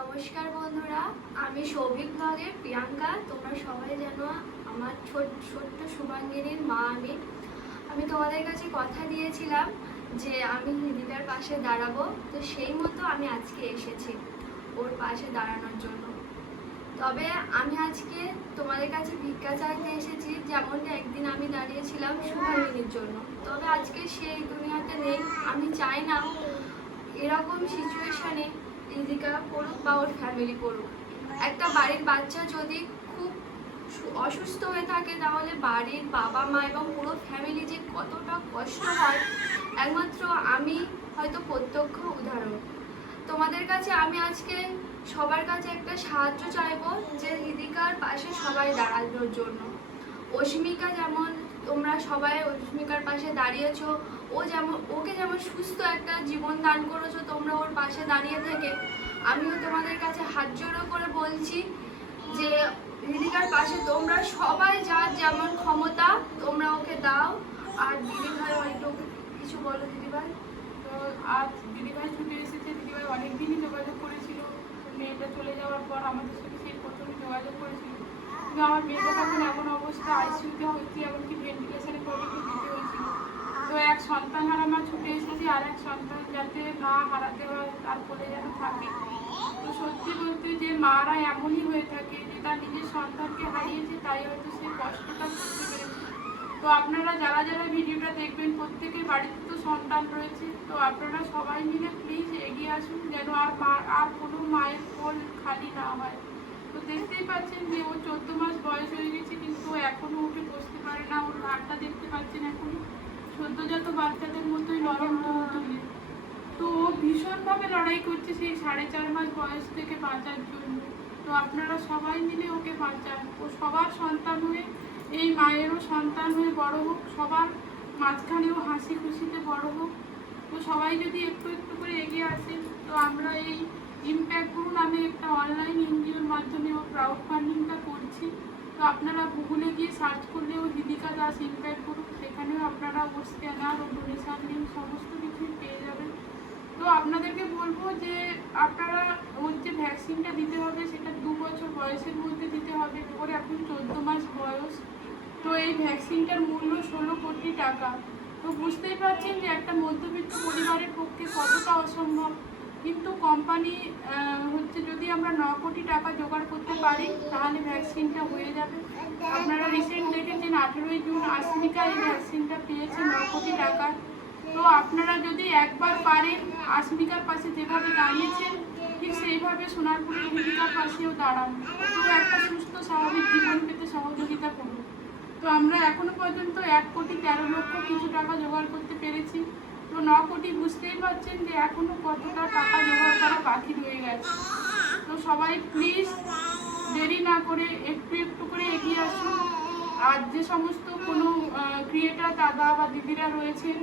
নমস্কার বন্ধুরা, আমি সৌভিক ব্লগের প্রিয়াঙ্কা। তোমরা সবাই জানো আমার ছোট, ছোট্ট শুভাঙ্গিনীর মা আমি। আমি তোমাদের কাছে কথা দিয়েছিলাম যে আমি হৃদিকার পাশে দাঁড়াবো। তো সেই মতো আমি আজকে এসেছি ওর পাশে দাঁড়ানোর জন্য। তবে আমি আজকে তোমাদের কাছে ভিক্ষা চাইতে এসেছি, যেমনটা একদিন আমি দাঁড়িয়েছিলাম শুভাঙ্গিনীর জন্য। তবে আজকে সেই দুনিয়াতে নেই, আমি চাই না এরকম সিচুয়েশনে রিদিকা পড়ুক বা ওর ফ্যামিলি পড়ুক। একটা বাড়ির বাচ্চা যদি খুব অসুস্থ হয়ে থাকে, তাহলে বাড়ির বাবা মা এবং পুরো ফ্যামিলি যে কতটা কষ্ট হয়, একমাত্র আমি হয়তো প্রত্যক্ষ উদাহরণ। তোমাদের কাছে আমি আজকে সবার কাছে একটা সাহায্য চাইব যে হৃদিকার পাশে সবাই দাঁড়ানোর জন্য। অস্মিকা যেমন তোমরা সবাই অস্মিকার পাশে দাঁড়িয়েছো। ও যেমন ওকে যেমন সুস্থ একটা জীবন দান করেছ, তোমরা ওর পাশে দাঁড়িয়ে থেকে। আমিও তোমাদের কাছে হাত জোড়ো করে বলছি যে দিদিকার পাশে তোমরা সবাই যার যেমন ক্ষমতা, তোমরা ওকে দাও। আর দিদি ভাই হয়তো কিছু বলো দিদি ভাই। তো আজ দিদিভাই ছুটে এসেছে। দিদিভাই অনেকদিনই যোগাযোগ করেছিল। মেয়েটা চলে যাওয়ার পর আমাদের সাথে সেই প্রথমে যোগাযোগ করেছিল। কিন্তু আমার মেয়েটা তখন এমন অবস্থা আইসিউতে হচ্ছে এমনকি ভেন্টিলেশনে পর্যন্ত দিতে হয়েছিল। তো এক সন্তান হারা মা ছুটে এসেছে, আর এক সন্তান যাতে না হারাতে হয়, তার কোলে যেন থাকে। তো সত্যি বলতে যে মারা এমনই হয়ে থাকে যে তার নিজের সন্তানকে হারিয়েছে, তাই হয়তো সে কষ্টটা বুঝতে পেরেছে। তো আপনারা যারা যারা ভিডিওটা দেখবেন প্রত্যেকের বাড়িতে তো সন্তান রয়েছে, তো আপনারা সবাই মিলে প্লিজ এগিয়ে আসুন, যেন আর মা, আর কোনো মায়ের কোল খালি না হয়। তো দেখতেই পাচ্ছেন যে ও চোদ্দ মাস বয়স হয়ে গেছে, কিন্তু এখনও উঠে বসতে পারে না। ওর হাতটা দেখতে পাচ্ছেন এখন। সদ্যজাত বাচ্চাদের মতোই নরম তুলে তো ও ভীষণভাবে লড়াই করছে সেই সাড়ে চার মাস বয়স থেকে বাঁচার জন্য। তো আপনারা সবাই মিলে ওকে বাঁচান। ও সবার সন্তান হয়ে, এই মায়েরও সন্তান হয়ে বড় হোক, সবার মাঝখানেও হাসি খুশিতে বড় হোক। তো সবাই যদি একটু একটু করে এগিয়ে আসেন তো আমরা এই ইম্প্যাক্ট গুরু আমি একটা অনলাইন এনজিওর মাধ্যমে ও ক্রাউড ফান্ডিংটা করছি। তো আপনারা গুগলে গিয়ে সার্চ করলেও হৃদিকা দাস ইম্প্যাক্ট করুন সেখানেও আপনারা ওর স্ক্যানার ও ডোনেশন লিঙ্ক সমস্ত কিছুই পেয়ে যাবেন। তো আপনাদেরকে বলব যে আপনারা ওর যে ভ্যাকসিনটা দিতে হবে, সেটা দু বছর বয়সের মধ্যে দিতে হবে, ওর এখন চোদ্দ মাস বয়স। তো এই ভ্যাকসিনটার মূল্য ষোলো কোটি টাকা। তো বুঝতেই পারছেন যে একটা মধ্যবিত্ত পরিবারের পক্ষে কতটা অসম্ভব। কিন্তু কোম্পানি হচ্ছে যদি আমরা ন কোটি টাকা জোগাড় করতে পারি, তাহলে ভ্যাকসিনটা হয়ে যাবে। আপনারা রিসেন্ট দেখেছেন, আঠেরোই জুন আসমিকা এই ভ্যাকসিনটা পেয়েছে ন কোটি টাকার তো আপনারা যদি একবার পারেন আসমিকার পাশে যেভাবে দাঁড়িয়েছেন, ঠিক সেইভাবে সোনারপুরের ভূমিকার পাশেও দাঁড়ান। তো একটা সুস্থ, স্বাভাবিক জীবন পেতে সহযোগিতা করুন। তো আমরা এখনও পর্যন্ত এক কোটি তেরো লক্ষ কিছু টাকা জোগাড় করতে পেরেছি। তো ন কোটি বুঝতেই পারছেন যে এখনও কতটা টাকা জোগাড় করা বাকি রয়ে গেছে। তো সবাই প্লিজ দেরি না করে একটু একটু করে এগিয়ে আসুন। আর যে সমস্ত কোনো ক্রিয়েটার দাদা বা দিদিরা রয়েছেন,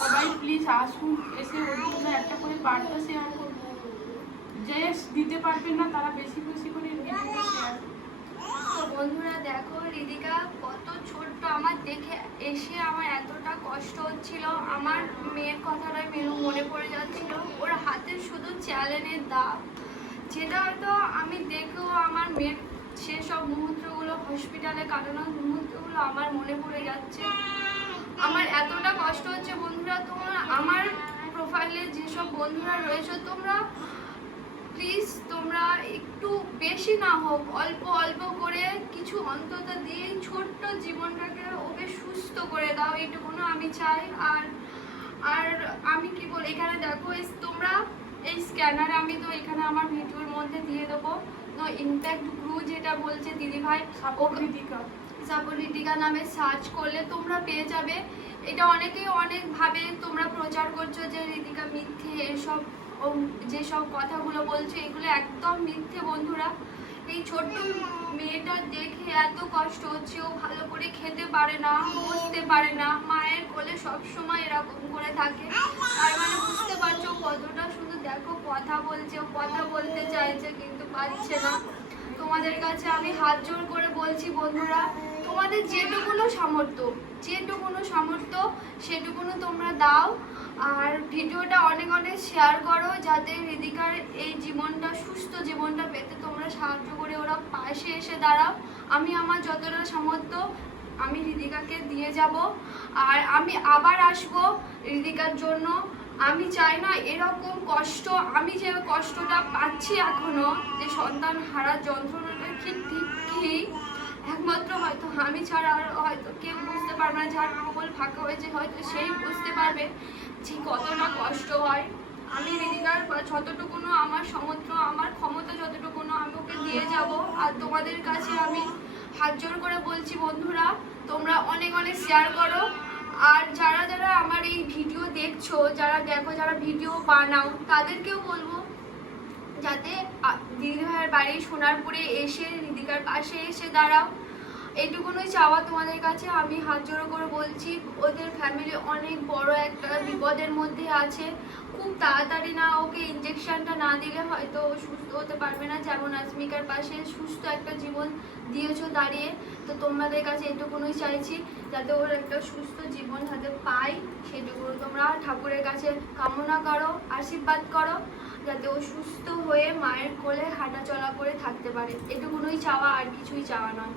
সবাই প্লিজ আসুন, এসে ওর একটা করে বার্তা শেয়ার করুন। যে দিতে পারবেন না, তারা বেশি বেশি করে শেয়ার বন্ধুরা দেখো, রিদিকা কত আমার দেখে এসে আমার এতটা কষ্ট হচ্ছিল, আমার মেয়ের কথাটাই মেরু মনে পড়ে যাচ্ছিল। ওর হাতে শুধু চ্যালেনের দাগ, যেটা হয়তো আমি দেখেও আমার মেয়ের সেসব মুহূর্তগুলো হসপিটালে কাটানোর মুহূর্তগুলো আমার মনে পড়ে যাচ্ছে। আমার এতটা কষ্ট হচ্ছে বন্ধুরা, তোমরা আমার প্রোফাইলে যেসব বন্ধুরা রয়েছে, তোমরা প্লিজ তোমরা একটু বেশি না হোক অল্প অল্প করে কিছু অন্তত দিয়ে ছোট্ট জীবনটাকে ওকে সুস্থ করে দাও এইটুকুনো আমি চাই। আর আর আমি কি বলি এখানে দেখো তোমরা এই স্ক্যানার আমি তো এখানে আমার ভিডিওর মধ্যে দিয়ে দেবো। তো ইম্প্যাক্ট গ্রু যেটা বলছে দিদিভাই সাপোলিটিকা নামে সার্চ করলে তোমরা পেয়ে যাবে। এটা অনেকেই অনেকভাবে তোমরা প্রচার করছ যে রিতিকা মিথ্যে এসব ও যেসব কথাগুলো বলছে, এগুলো একদম মিথ্যে বন্ধুরা। এই ছোট্ট মেয়েটা দেখে এত কষ্ট হচ্ছে, ও ভালো করে খেতে পারে না, বসতে পারে না। মায়ের কোলে সবসময় এরকম করে থাকে। তার মানে বুঝতে পারছ কতটা শুধু দেখো কথা বলছে, ও কথা বলতে চাইছে, কিন্তু পারছে না। তোমাদের কাছে আমি হাত জোর করে বলছি বন্ধুরা তোমাদের যেটুকুনো সামর্থ্য যেটুকুনো সামর্থ্য সেটুকুনো তোমরা দাও। আর ভিডিওটা অনেক অনেক শেয়ার করো যাতে হৃদিকার এই জীবনটা, সুস্থ জীবনটা পেতে তোমরা সাহায্য করে ওরা পাশে এসে দাঁড়াও। আমি আমার যতটা সামর্থ্য, আমি হৃদিকাকে দিয়ে যাব। আর আমি আবার আসব হৃদিকার জন্য। আমি চাই না এরকম কষ্ট, আমি যে কষ্টটা পাচ্ছি এখনও, যে সন্তান হারার যন্ত্রণাটা ঠিক ঠিক কি? একমাত্র হয়তো আমি ছাড়া আর হয়তো কেউ বুঝতে পারবে না, যার কবল ফাঁকা হয়েছে, হয়তো সেই বুঝতে পারবে যে কতটা কষ্ট হয়। আমি হৃদিকার যতটুকুনো আমার সমর্থ আমার ক্ষমতা যতটুকুনো আমি ওকে দিয়ে যাব। আর তোমাদের কাছে আমি হাত জোর করে বলছি, বন্ধুরা, তোমরা অনেক অনেক শেয়ার করো। আর যারা যারা আমার এই ভিডিও দেখছ, যারা দেখো, যারা ভিডিও বানাও, তাদেরকেও বলব, যাতে দিদিভাইয়ের বাড়ি সোনারপুরে এসে দিদিকার পাশে এসে দাঁড়াও। এইটুকুনই চাওয়া তোমাদের কাছে। আমি হাত জোড়ো করে বলছি, ওদের ফ্যামিলি অনেক বড় একটা বিপদের মধ্যে আছে। খুব তাড়াতাড়ি না ওকে ইঞ্জেকশনটা না দিলে হয়তো সুস্থ হতে পারবে না। যেমন আজমিকার পাশে সুস্থ একটা জীবন দিয়েছ দাঁড়িয়ে। তো তোমাদের কাছে এটুকুনই চাইছি, যাতে ওর একটা সুস্থ জীবন যাতে পাই। সেটুকু তোমরা ঠাকুরের কাছে কামনা করো, আশীর্বাদ করো। যাতে ও সুস্থ হয়ে মায়ের কোলে হাঁটাচলা করে থাকতে পারে। এটুকুনই চাওয়া আর কিছুই চাওয়া নয়।